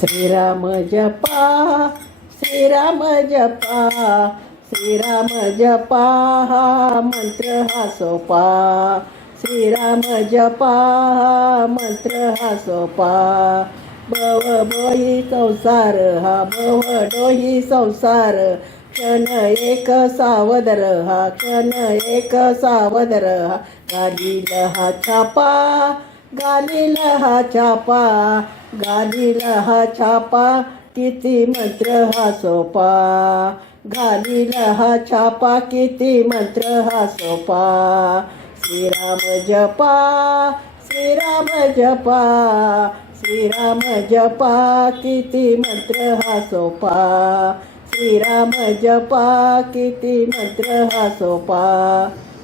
श्रीराम जपा, श्रीराम जपा, श्रीराम जपा, हा मंत्र हा सोपा. श्रीराम जपा, हा मंत्र हा सोपा. भव डोही संसार, हा भव डोही संसार. क्षण एक सावधर, हा क्षण एक सावधर. हा घालील हा छापा, घालील हा छापा, घालील हा छापा. किती मंत्र हा सोपा. घालील हा छापा, किती मंत्र हा सोपा. श्रीराम जपा, श्रीराम जपा, श्रीराम जपा. किती मंत्र हा सोपा. श्रीराम जपा, किती मंत्र हा सोपा.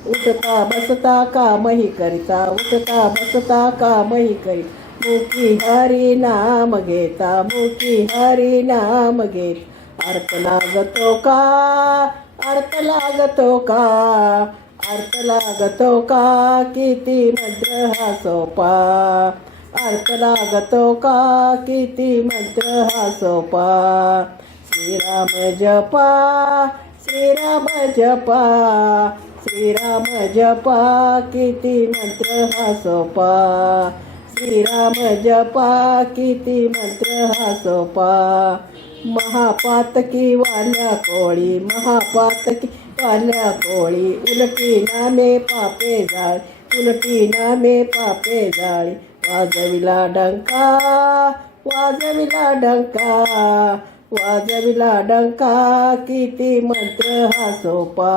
उठता बसता कामही करिता, उठता बसता कामही करी. मुखी हरी नाम घेता, मुखी हरी नाम घेत. अर्थ लागतो का, अर्थ लागतो का, अर्थ लागतो का. किती मंत्र हा सोपा. अर्थ लागतो का, किती मंत्र हा सोपा. श्रीराम जपा, श्रीराम जपा, श्रीराम जपा. किती मंत्र हा सोपा. श्रीराम जपा, किती मंत्र हा सोपा. महापातकी वाल्या कोळी, महापातकी वाल्या कोळी. उलटी नामे पापे जाळी, उलटी नामे पापे जाळी. वाजविला डंका, वाजविला डंका, वाजविला डंका. किती मंत्र हा सोपा.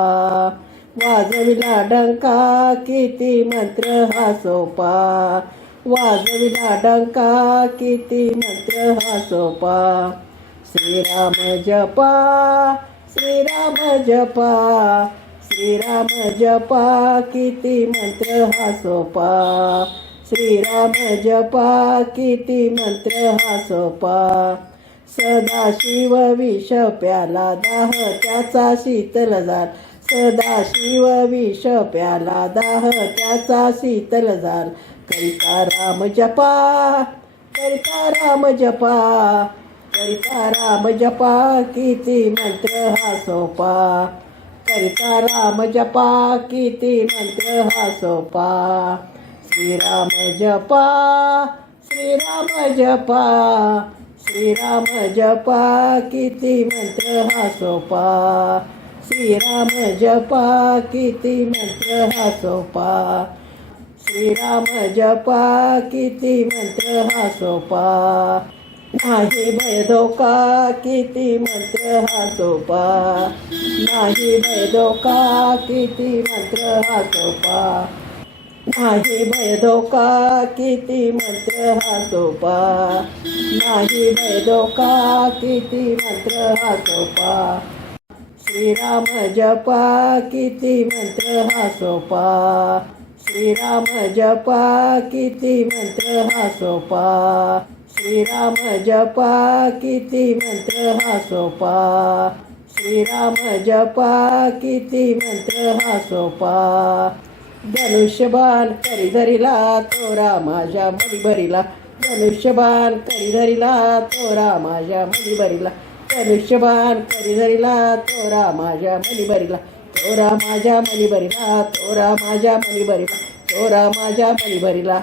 वाजविला डंका, किती मंत्र हा सोपा. वाजविला डंका, किती मंत्र हा सोपा. श्रीराम जपा, श्रीराम जपा, श्रीराम जपा. किती मंत्र हा सोपा. श्रीराम जपा, किती मंत्र हा सोपा. सदाशिव विष प्याला, दाह त्याचा शीतल झाला. सदाशिव विष प्याला, दाह त्याचा शीतल झाला. करिता राम जपा, करिता राम जपा, करिता राम जपा. किती मंत्र हा सोपा. करिता राम जपा, किती मंत्र हा सोपा. श्रीराम जपा, श्रीराम जपा, श्रीराम जपा. किती मंत्र हा सोपा. श्रीराम जपा, किती मंत्र हा सोपा. श्रीराम जपा, किती मंत्र हा सोपा. नाही भय धोका, किती मंत्र हा सोपा. नाही भय धोका, किती मंत्र हा सोपा. नाही भय धोका, किती मंत्र हा सोपा. नाही भय धोका, किती मंत्र हा सोपा. श्रीराम जपा, किती मंत्र हा सोपा. श्रीराम जपा, किती मंत्र हा सोपा. श्रीराम जपा, किती मंत्र हा सोपा. श्रीराम जपा, किती मंत्र हा सोपा. धनुष्यबाण करी धरिला, तोरा माझ्या मनी भरिला. धनुष्यबाण करी धरिला, तोरा माझ्या मनी भरिला. धनुष्यबाण करी धरिला, तोरा माझ्या मनी भरिला. तोरा माझ्या मनी भरिला, तोरा माझ्या मनी भरिला, तोरा माझ्या मनी भरिला.